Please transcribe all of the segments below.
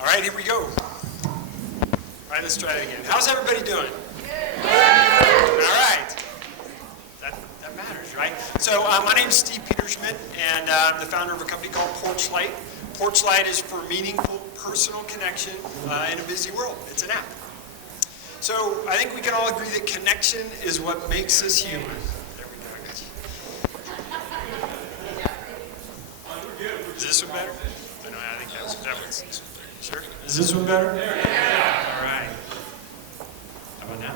All right, here we go. All right, let's try it again. How's everybody doing? All right. That matters, right? So my name is Steve Peterschmidt, and I'm the founder of a company called Porchlight. Porchlight is for meaningful personal connection in a busy world. It's an app. So I think we can all agree that connection is what makes us human. There we go, I got you. Is this one better? No, I think that one's this one. Sure. Is this one better? Yeah. All right. How about now?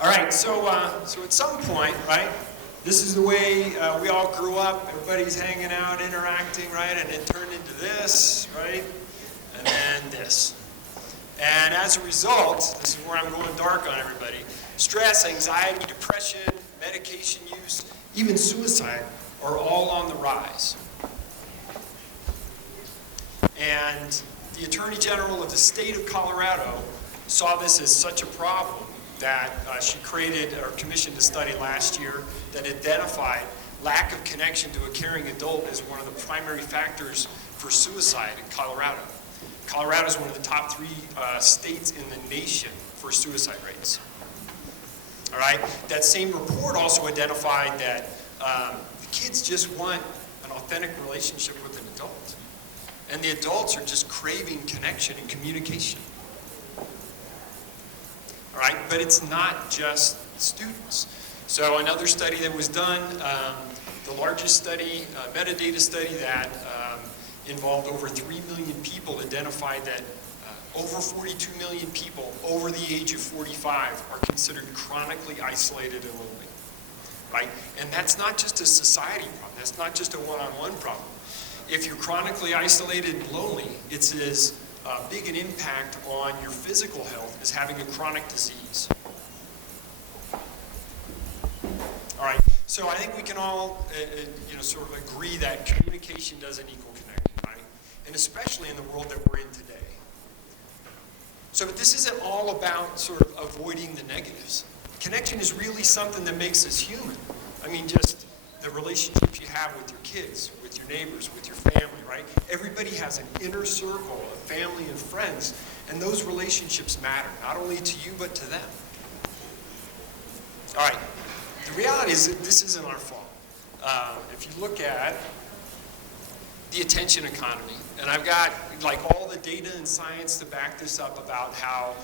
All right. So at some point, right? This is the way we all grew up. Everybody's hanging out, interacting, right? And it turned into this, right? And then this. And as a result, this is where I'm going dark on everybody. Stress, anxiety, depression, medication use, even suicide are all on the rise. And the Attorney General of the state of Colorado saw this as such a problem that she created or commissioned a study last year that identified lack of connection to a caring adult as one of the primary factors for suicide in Colorado. Colorado is one of the top 3 states in the nation for suicide rates. All right. That same report also identified that the kids just want an authentic relationship with an adult. And the adults are just craving connection and communication. All right, but it's not just students. So another study that was done, the largest study, metadata study that involved over 3 million people, identified that over 42 million people over the age of 45 are considered chronically isolated and lonely. Right? And that's not just a society problem. That's not just a one-on-one problem. If you're chronically isolated and lonely, it's as big an impact on your physical health as having a chronic disease. All right, so I think we can all sort of agree that communication doesn't equal connection, right? And especially in the world that we're in today. So this isn't all about sort of avoiding the negatives. Connection is really something that makes us human. I mean, just the relationships you have with your kids, with your neighbors, with your family, right? Everybody has an inner circle of family and friends, and those relationships matter, not only to you, but to them. All right, the reality is that this isn't our fault. If you look at the attention economy, and I've got like all the data and science to back this up about how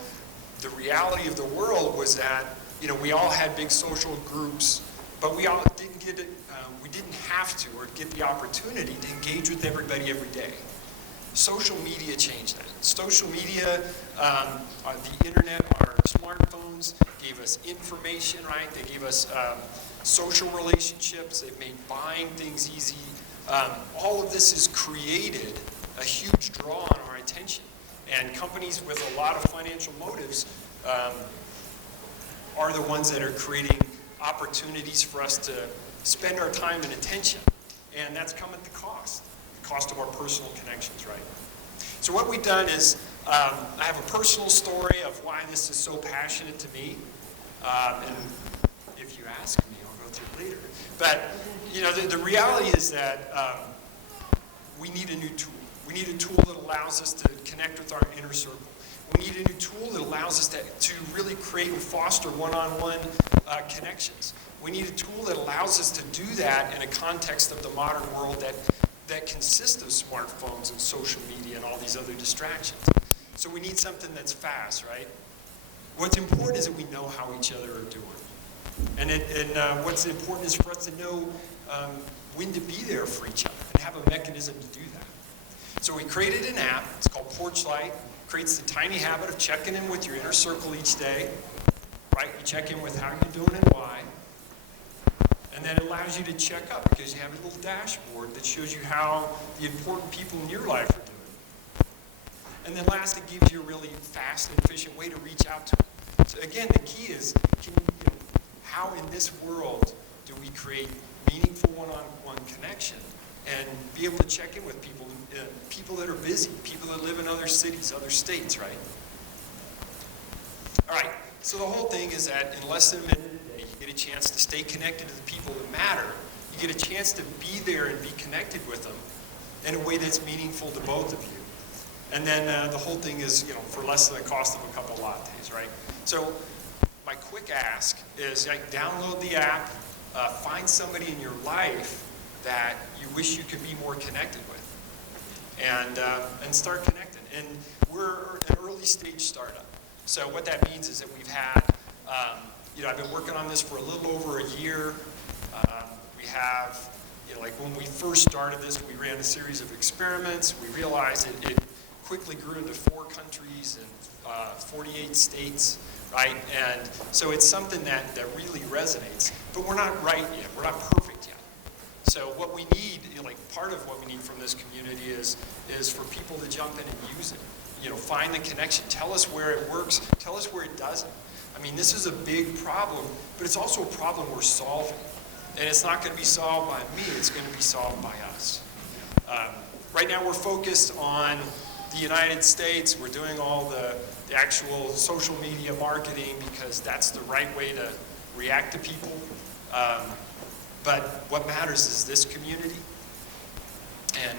the reality of the world was that, we all had big social groups, but we all didn't get it. We didn't have to or get the opportunity to engage with everybody every day. Social media changed that. Social media, the internet, our smartphones gave us information, right? They gave us social relationships. They've made buying things easy. All of this has created a huge draw on our attention. And companies with a lot of financial motives are the ones that are creating opportunities for us to spend our time and attention. And that's come at the cost of our personal connections, right? So what we've done is, I have a personal story of why this is so passionate to me. And if you ask me, I'll go through it later. But, the reality is that we need a new tool. We need a tool that allows us to connect with our inner circle. We need a new tool that allows us to really create and foster one-on-one connections. We need a tool that allows us to do that in a context of the modern world that consists of smartphones and social media and all these other distractions. So we need something that's fast, right? What's important is that we know how each other are doing. And what's important is for us to know when to be there for each other and have a mechanism to do that. So we created an app. It's called Porchlight. Creates the tiny habit of checking in with your inner circle each day, right? You check in with how you're doing and why. And then it allows you to check up because you have a little dashboard that shows you how the important people in your life are doing. And then last, it gives you a really fast and efficient way to reach out to them. So again, the key is, how in this world do we create meaningful one-on-one connection and be able to check in with people that are busy, people that live in other cities, other states, right? All right, so the whole thing is that in less than a minute a day, you get a chance to stay connected to the people that matter. You get a chance to be there and be connected with them. in a way that's meaningful to both of you. And then the whole thing is, for less than the cost of a couple lattes, right? So my quick ask is download the app, find somebody in your life that you wish you could be more connected with, and start connecting. And we're an early stage startup. So what that means is that we've had, I've been working on this for a little over a year. We have, like when we first started this, we ran a series of experiments. We realized it quickly grew into 4 countries and 48 states, right? And so it's something that really resonates. But we're not right yet. We're not perfect yet. So what we need, part of what we need from this community is for people to jump in and use it. Find the connection. Tell us where it works. Tell us where it doesn't. I mean, this is a big problem, but it's also a problem we're solving. And it's not going to be solved by me. It's going to be solved by us. Right now, we're focused on the United States. We're doing all the actual social media marketing because that's the right way to react to people. But what matters is this community. And